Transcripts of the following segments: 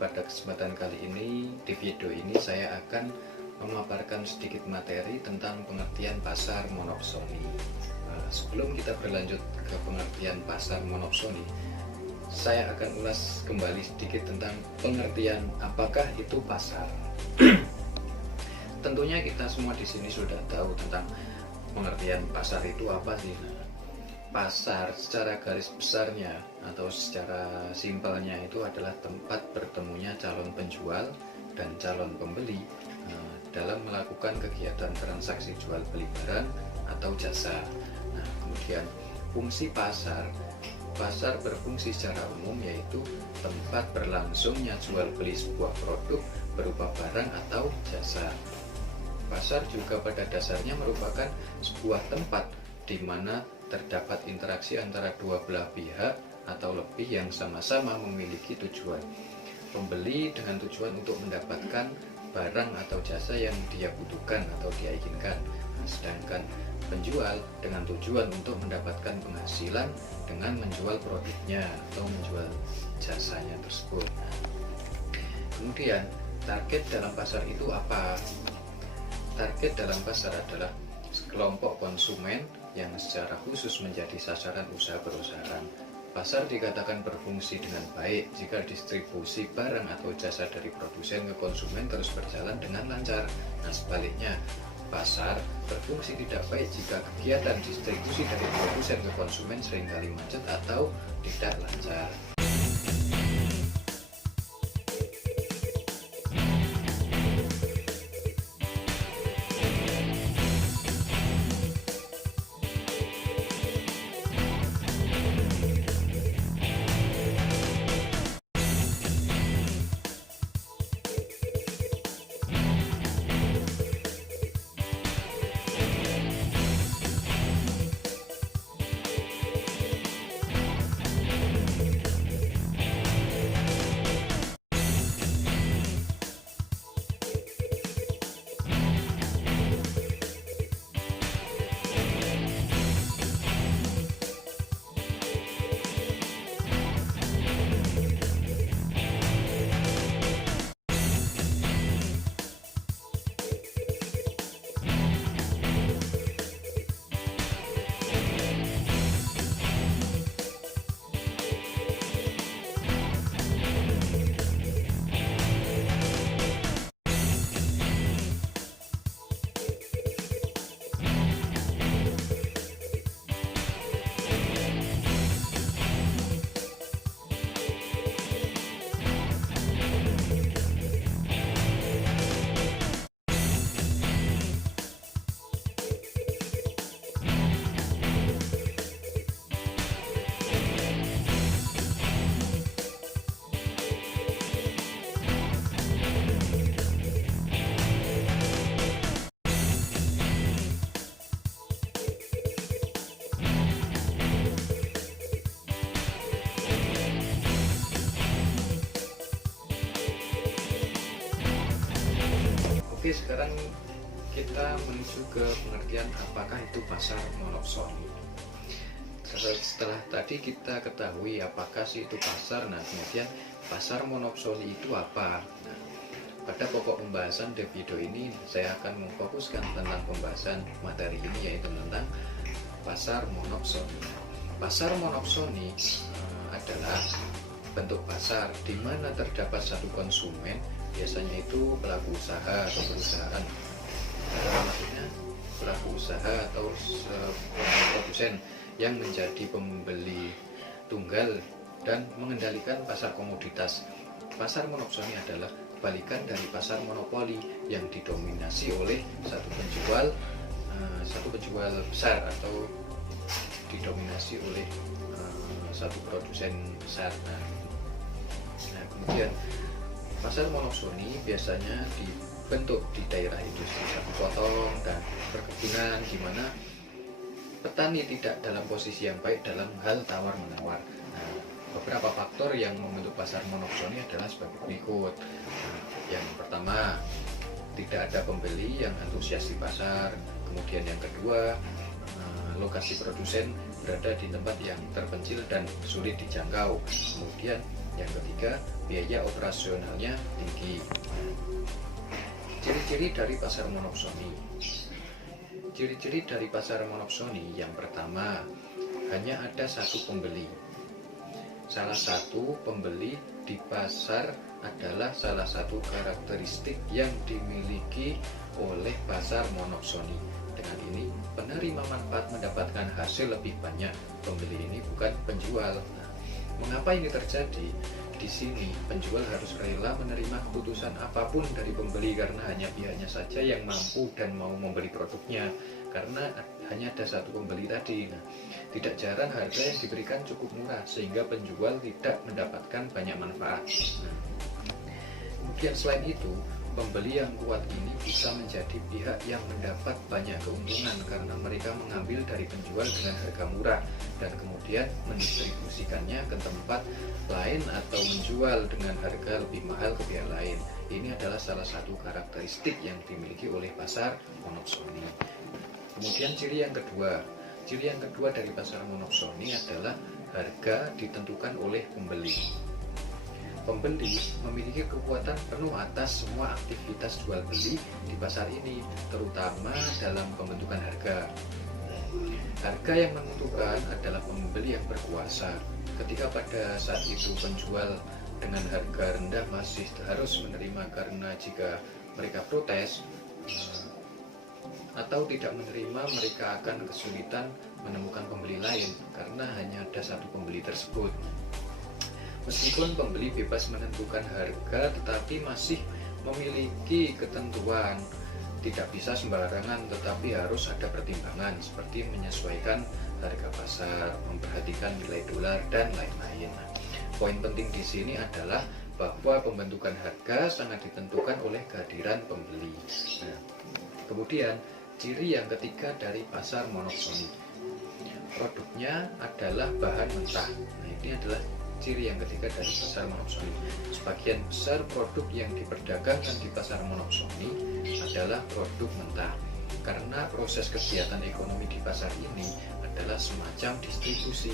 pada kesempatan kali ini di video ini saya akan memaparkan sedikit materi tentang pengertian pasar monopsoni. Sebelum kita berlanjut ke pengertian pasar monopsoni, saya akan ulas kembali sedikit tentang pengertian apakah itu pasar. Tentunya kita semua di sini sudah tahu tentang pengertian pasar itu apa sih. Pasar secara garis besarnya atau secara simpelnya itu adalah tempat bertemunya calon penjual dan calon pembeli dalam melakukan kegiatan transaksi jual beli barang atau jasa. Nah, kemudian fungsi pasar berfungsi secara umum yaitu tempat berlangsungnya jual beli sebuah produk berupa barang atau jasa. Pasar juga pada dasarnya merupakan sebuah tempat di mana terdapat interaksi antara dua belah pihak atau lebih yang sama-sama memiliki tujuan. Pembeli dengan tujuan untuk mendapatkan barang atau jasa yang dia butuhkan atau dia inginkan, sedangkan penjual dengan tujuan untuk mendapatkan penghasilan dengan menjual produknya atau menjual jasanya tersebut. Kemudian target dalam pasar itu apa? Target dalam pasar adalah kelompok konsumen yang secara khusus menjadi sasaran usaha perusahaan. Pasar dikatakan berfungsi dengan baik jika distribusi barang atau jasa dari produsen ke konsumen terus berjalan dengan lancar. Nah, sebaliknya, pasar berfungsi tidak baik jika kegiatan distribusi dari produsen ke konsumen seringkali macet atau tidak lancar. Oke, sekarang kita menuju ke pengertian apakah itu pasar monopsoni. Setelah tadi kita ketahui apakah sih itu pasar, nah kemudian pasar monopsoni itu apa? Nah, pada pokok pembahasan di video ini saya akan memfokuskan tentang pembahasan materi ini yaitu tentang pasar monopsoni. Pasar monopsoni adalah bentuk pasar di mana terdapat satu konsumen, biasanya itu pelaku usaha atau perusahaan, maksudnya pelaku usaha atau produsen yang menjadi pembeli tunggal dan mengendalikan pasar komoditas. Pasar monopsoni adalah kebalikan dari pasar monopoli yang didominasi oleh satu penjual besar atau didominasi oleh satu produsen besar. Nah, kemudian pasar monopsoni biasanya dibentuk di daerah industri sapu potong dan perkebunan di mana petani tidak dalam posisi yang baik dalam hal tawar-menawar. Nah, beberapa faktor yang membentuk pasar monopsoni adalah sebagai berikut. Nah, yang pertama, tidak ada pembeli yang antusias di pasar. Kemudian yang kedua, lokasi produsen berada di tempat yang terpencil dan sulit dijangkau. Kemudian Yang ketiga, biaya operasionalnya tinggi. Ciri-ciri dari pasar monopsoni. Ciri-ciri dari pasar monopsoni yang pertama, hanya ada satu pembeli. Salah satu pembeli di pasar adalah salah satu karakteristik yang dimiliki oleh pasar monopsoni. Dengan ini, penerima manfaat mendapatkan hasil lebih banyak. Pembeli ini bukan penjual. Nah, mengapa ini terjadi? Di sini, penjual harus rela menerima keputusan apapun dari pembeli karena hanya pihaknya saja yang mampu dan mau membeli produknya. Karena hanya ada satu pembeli tadi. Nah, tidak jarang harga yang diberikan cukup murah sehingga penjual tidak mendapatkan banyak manfaat. Nah, kemudian selain itu, pembeli yang kuat ini bisa menjadi pihak yang mendapat banyak keuntungan karena mereka mengambil dari penjual dengan harga murah dan kemudian mendistribusikannya ke tempat lain atau menjual dengan harga lebih mahal ke pihak lain. Ini adalah salah satu karakteristik yang dimiliki oleh pasar monopsoni. Kemudian ciri yang kedua dari pasar monopsoni adalah harga ditentukan oleh pembeli. Pembeli memiliki kekuatan penuh atas semua aktivitas jual beli di pasar ini, terutama dalam pembentukan harga. Harga yang menentukan adalah pembeli yang berkuasa. Ketika pada saat itu penjual dengan harga rendah masih harus menerima karena jika mereka protes atau tidak menerima, mereka akan kesulitan menemukan pembeli lain karena hanya ada satu pembeli tersebut. Meskipun pembeli bebas menentukan harga, tetapi masih memiliki ketentuan. Tidak bisa sembarangan, tetapi harus ada pertimbangan seperti menyesuaikan harga pasar, memperhatikan nilai dolar, dan lain-lain. Poin penting di sini adalah bahwa pembentukan harga sangat ditentukan oleh kehadiran pembeli. Nah, kemudian ciri yang ketiga dari pasar monopsoni, produknya adalah bahan mentah. Nah, ini adalah ciri yang ketiga dari pasar monopsoni. Sebagian besar produk yang diperdagangkan di pasar monopsoni adalah produk mentah. Karena proses kegiatan ekonomi di pasar ini adalah semacam distribusi.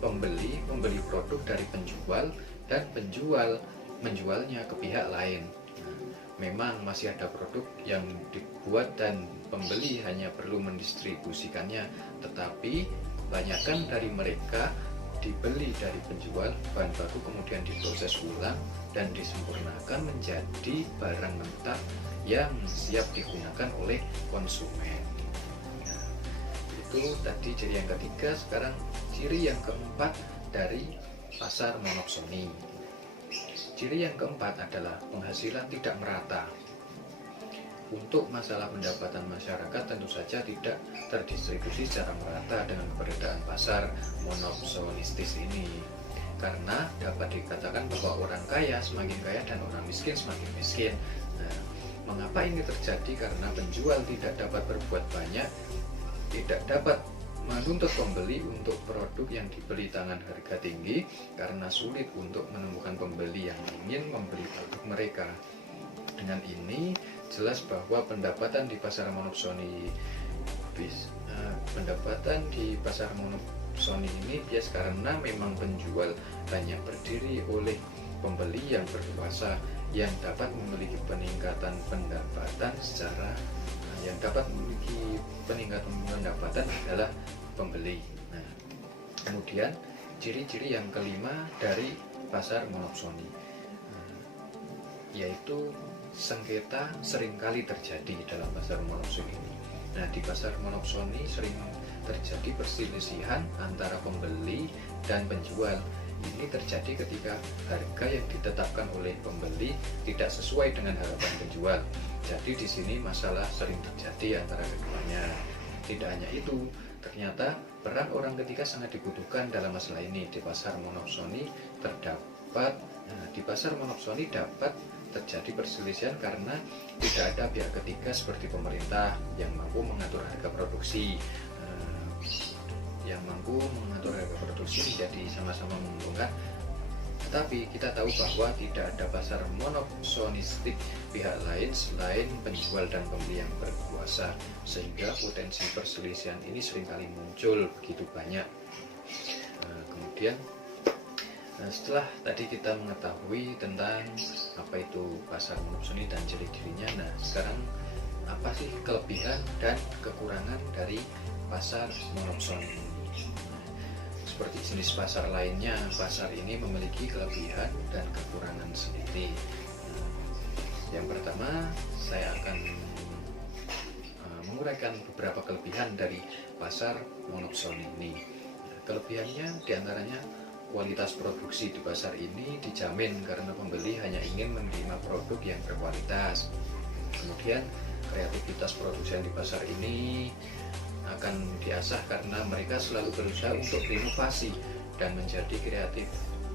Pembeli membeli produk dari penjual dan penjual menjualnya ke pihak lain. Memang masih ada produk yang dibuat dan pembeli hanya perlu mendistribusikannya, tetapi kebanyakan dari mereka dibeli dari penjual, bahan baku kemudian diproses ulang dan disempurnakan menjadi barang mentah yang siap digunakan oleh konsumen. Nah, itu tadi ciri yang ketiga. Sekarang ciri yang keempat dari pasar monopsoni. Ciri yang keempat adalah penghasilan tidak merata. Untuk masalah pendapatan masyarakat tentu saja tidak terdistribusi secara merata dengan keberadaan pasar monopsonistis ini. Karena dapat dikatakan bahwa orang kaya semakin kaya dan orang miskin semakin miskin. Nah, mengapa ini terjadi? Karena penjual tidak dapat berbuat banyak, tidak dapat menuntut pembeli untuk produk yang dibeli dengan harga tinggi karena sulit untuk menemukan pembeli yang ingin membeli produk mereka. Dengan ini jelas bahwa pendapatan di pasar monopsoni ini bias karena memang penjual hanya berdiri oleh pembeli yang berkuasa yang dapat memiliki peningkatan pendapatan adalah pembeli. Nah, kemudian ciri-ciri yang kelima dari pasar monopsoni, yaitu sengketa seringkali terjadi dalam pasar monopsoni ini. Nah, di pasar monopsoni sering terjadi perselisihan antara pembeli dan penjual. Ini terjadi ketika harga yang ditetapkan oleh pembeli tidak sesuai dengan harapan penjual. Jadi di sini masalah sering terjadi antara keduanya. Tidak hanya itu, ternyata peran orang ketiga sangat dibutuhkan dalam masalah ini. Di pasar monopsoni dapat terjadi perselisihan karena tidak ada pihak ketiga seperti pemerintah yang mampu mengatur harga produksi. Menjadi sama-sama menguntungkan. Tetapi kita tahu bahwa tidak ada pasar monopsonistik pihak lain selain penjual dan pembeli yang berkuasa, sehingga potensi perselisihan ini seringkali muncul begitu banyak. Kemudian Nah, setelah tadi kita mengetahui tentang apa itu pasar monopsoni dan ciri-cirinya, nah sekarang apa sih kelebihan dan kekurangan dari pasar monopsoni ini? Seperti jenis pasar lainnya, pasar ini memiliki kelebihan dan kekurangan sendiri. Yang pertama, saya akan menguraikan beberapa kelebihan dari pasar monopsoni ini. Kelebihannya diantaranya kualitas produksi di pasar ini dijamin karena pembeli hanya ingin menerima produk yang berkualitas. Kemudian kreativitas produsen di pasar ini akan diasah karena mereka selalu berusaha untuk berinovasi dan menjadi kreatif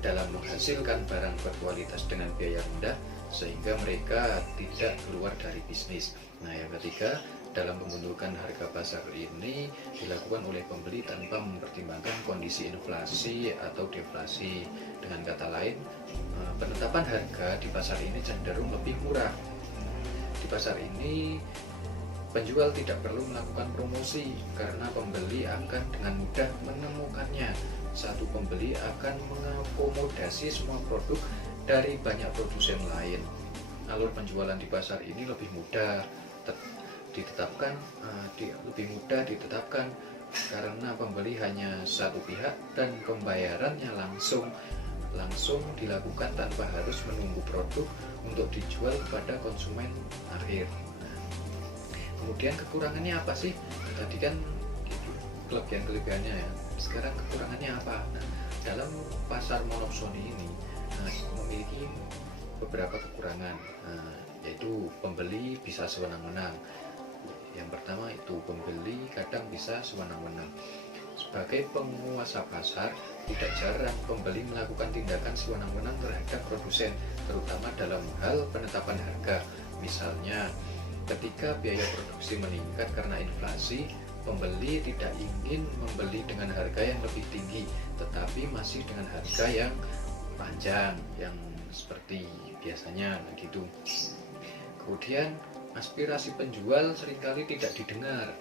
dalam menghasilkan barang berkualitas dengan biaya rendah sehingga mereka tidak keluar dari bisnis. Nah, yang ketiga, dalam pembentukan harga pasar ini dilakukan oleh pembeli tanpa mempertimbangkan kondisi inflasi atau deflasi. Dengan kata lain, penetapan harga di pasar ini cenderung lebih murah. Di pasar ini penjual tidak perlu melakukan promosi karena pembeli akan dengan mudah menemukannya. Satu pembeli akan mengakomodasi semua produk dari banyak produsen lain. Alur penjualan di pasar ini lebih mudah ditetapkan karena pembeli hanya satu pihak dan pembayarannya langsung dilakukan tanpa harus menunggu produk untuk dijual kepada konsumen akhir. Kemudian kekurangannya apa sih? Tadi kan kelebihannya ya. Sekarang kekurangannya apa? Nah, dalam pasar monopsoni ini memiliki beberapa kekurangan, yaitu pembeli bisa sewenang-wenang. Yang pertama itu pembeli kadang bisa sewenang-wenang. Sebagai penguasa pasar, tidak jarang pembeli melakukan tindakan sewenang-wenang terhadap produsen, terutama dalam hal penetapan harga. Misalnya, ketika biaya produksi meningkat karena inflasi, pembeli tidak ingin membeli dengan harga yang lebih tinggi, tetapi masih dengan harga yang panjang, yang seperti biasanya begitu. Kemudian aspirasi penjual seringkali tidak didengar.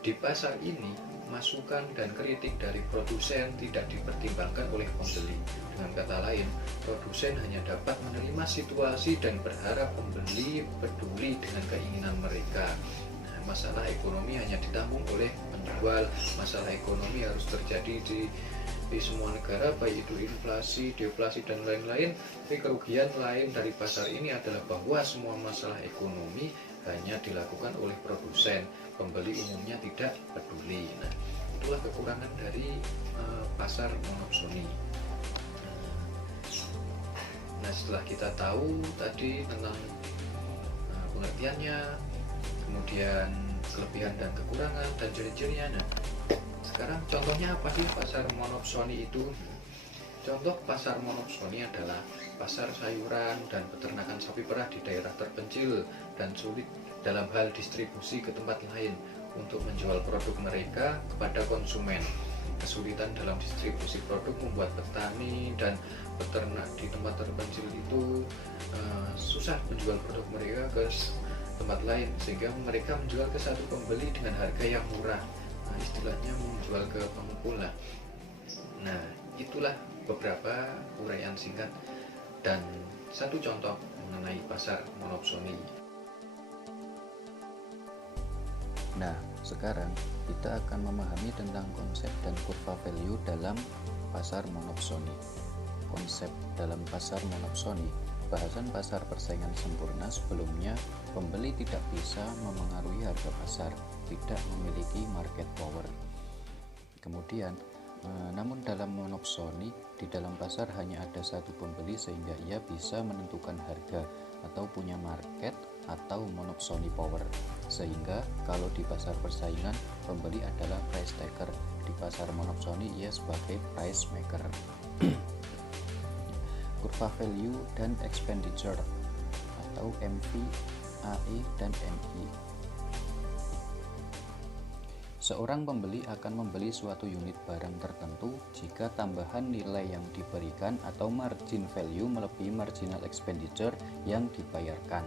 Di pasar ini, masukan dan kritik dari produsen tidak dipertimbangkan oleh pembeli. Dengan kata lain, produsen hanya dapat menerima situasi dan berharap pembeli peduli dengan keinginan mereka. Masalah ekonomi hanya ditanggung oleh penjual. Masalah ekonomi harus terjadi di semua negara, baik itu inflasi, deflasi, dan lain-lain. Tapi kerugian lain dari pasar ini adalah bahwa semua masalah ekonomi hanya dilakukan oleh produsen. Pembeli umumnya tidak peduli. Nah, itulah kekurangan dari pasar monopsoni. Nah, setelah kita tahu tadi tentang pengertiannya, kemudian kelebihan dan kekurangan dan ciri-cirinya, nah sekarang contohnya apa sih pasar monopsoni itu? Contoh pasar monopsoni adalah pasar sayuran dan peternakan sapi perah di daerah terpencil dan sulit dalam hal distribusi ke tempat lain untuk menjual produk mereka kepada konsumen. Kesulitan dalam distribusi produk membuat petani dan peternak di tempat terpencil itu susah menjual produk mereka ke tempat lain, sehingga mereka menjual ke satu pembeli dengan harga yang murah. Nah, istilahnya menjual ke pengepul. Nah, itulah beberapa uraian singkat dan satu contoh mengenai pasar monopsoni. Nah, sekarang kita akan memahami tentang konsep dan kurva value dalam pasar monopsoni. Konsep dalam pasar monopsoni, bahasan pasar persaingan sempurna sebelumnya, pembeli tidak bisa memengaruhi harga pasar, tidak memiliki market power. Kemudian, namun dalam monopsoni, di dalam pasar hanya ada satu pembeli sehingga ia bisa menentukan harga atau punya market atau monopsoni power. Sehingga kalau di pasar persaingan, pembeli adalah price taker, di pasar monopsoni ia sebagai price maker. Kurva value dan expenditure atau MV, AE, dan MI. Seorang pembeli akan membeli suatu unit barang tertentu jika tambahan nilai yang diberikan atau margin value melebihi marginal expenditure yang dibayarkan.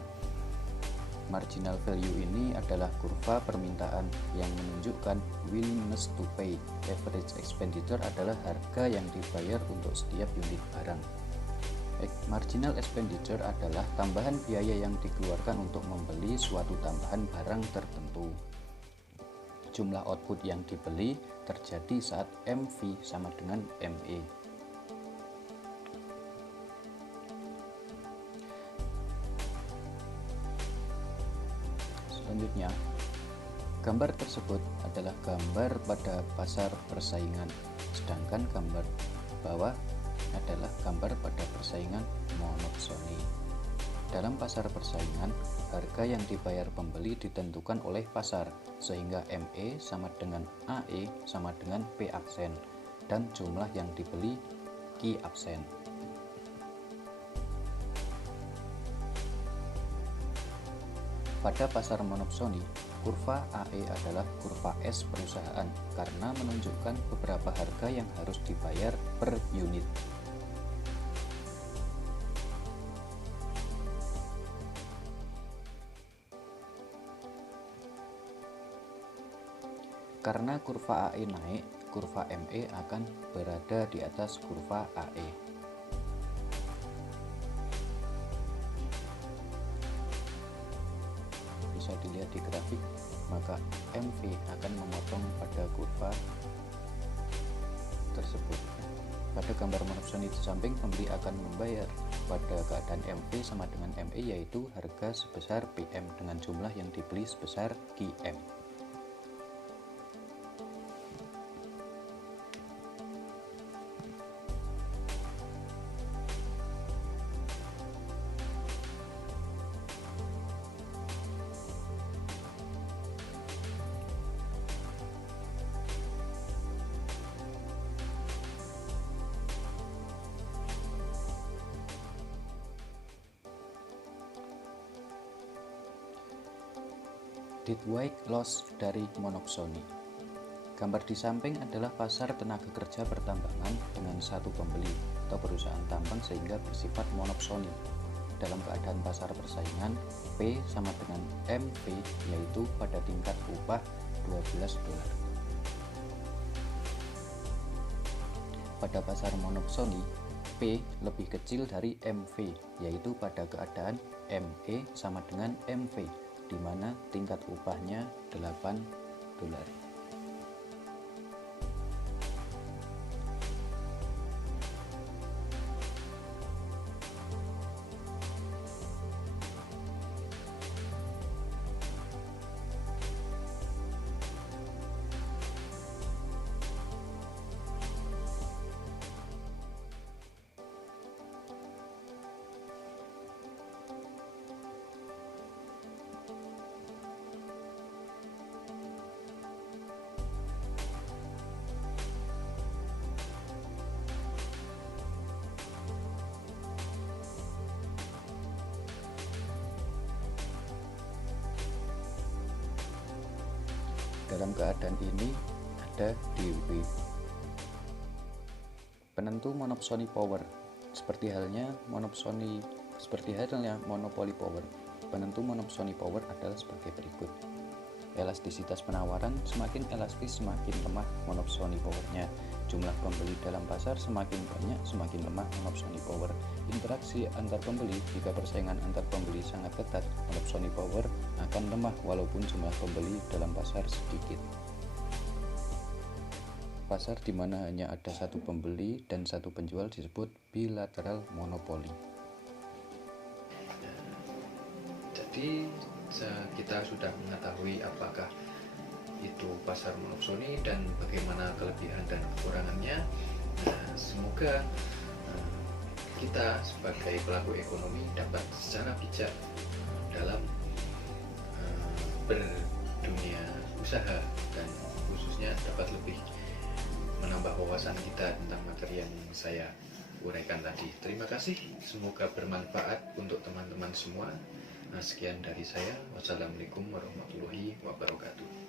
Marginal value ini adalah kurva permintaan yang menunjukkan willingness to pay. Average expenditure adalah harga yang dibayar untuk setiap unit barang. Marginal expenditure adalah tambahan biaya yang dikeluarkan untuk membeli suatu tambahan barang tertentu. Jumlah output yang dibeli terjadi saat MV sama dengan ME. Selanjutnya, gambar tersebut adalah gambar pada pasar persaingan, sedangkan gambar bawah adalah gambar pada persaingan monopsoni. Dalam pasar persaingan, harga yang dibayar pembeli ditentukan oleh pasar, sehingga ME sama dengan AE sama dengan P absen, dan jumlah yang dibeli Q absen. Pada pasar monopsoni, kurva AE adalah kurva S perusahaan karena menunjukkan beberapa harga yang harus dibayar per unit. Karena kurva AE naik, kurva ME akan berada di atas kurva AE. Bisa dilihat di grafik, maka MV akan memotong pada kurva tersebut. Pada gambar monopsoni di samping, pembeli akan membayar pada keadaan MV sama dengan ME, yaitu harga sebesar PM dengan jumlah yang dibeli sebesar QM. Did weight loss dari monopsoni. Gambar di samping adalah pasar tenaga kerja pertambangan dengan satu pembeli atau perusahaan tambang sehingga bersifat monopsoni. Dalam keadaan pasar persaingan, P sama dengan MV, yaitu pada tingkat upah $12. Pada pasar monopsoni, P lebih kecil dari MV, yaitu pada keadaan ME sama dengan MV, di mana tingkat upahnya $8. Dalam keadaan ini ada DW. Penentu monopsoni power. Seperti halnya monopoli power. Penentu monopsoni power adalah sebagai berikut. Elastisitas penawaran, semakin elastis semakin lemah monopsoni powernya. Jumlah pembeli dalam pasar semakin banyak semakin lemah monopsoni power. Interaksi antar pembeli, jika persaingan antar pembeli sangat ketat, monopsoni power akan lemah walaupun jumlah pembeli dalam pasar sedikit. Pasar di mana hanya ada satu pembeli dan satu penjual disebut bilateral monopoli. Jadi kita sudah mengetahui apakah itu pasar monopsoni dan bagaimana kelebihan dan kekurangannya. Semoga kita sebagai pelaku ekonomi dapat secara bijak dalam berdunia usaha dan khususnya dapat lebih menambah wawasan kita tentang materi yang saya uraikan tadi. Terima kasih, semoga bermanfaat untuk teman-teman semua. Sekian dari saya. Wassalamualaikum warahmatullahi wabarakatuh.